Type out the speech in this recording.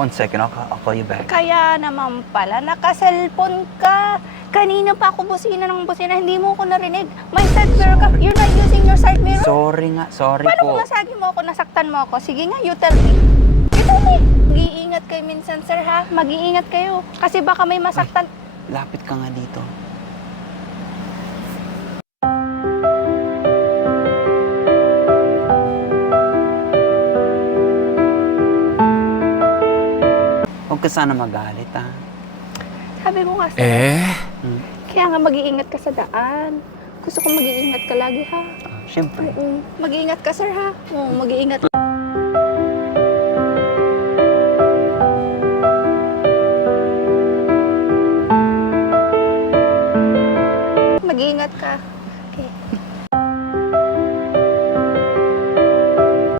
1 second, I'll call you back. Kaya naman pala, naka-cellphone ka. Kanina pa ako busina ng busina, hindi mo ko narinig. May side mirror ka. You're not using your side mirror? Sorry nga, sorry Paano po. kung nasagi mo ako, nasaktan mo ako? Sige nga, you tell me. You tell me. Mag-iingat kayo minsan, sir, ha? Mag-iingat kayo. Kasi baka may masaktan. Lapit ka nga dito. Huwag ka sana magalit, ha? Sabi mo nga, sir. Kaya nga mag-iingat ka sa daan. Gusto ko mag-iingat ka lagi, ha? Siyempre. Mag-iingat ka, sir, ha? Oo, mag-iingat. Mag-iingat ka.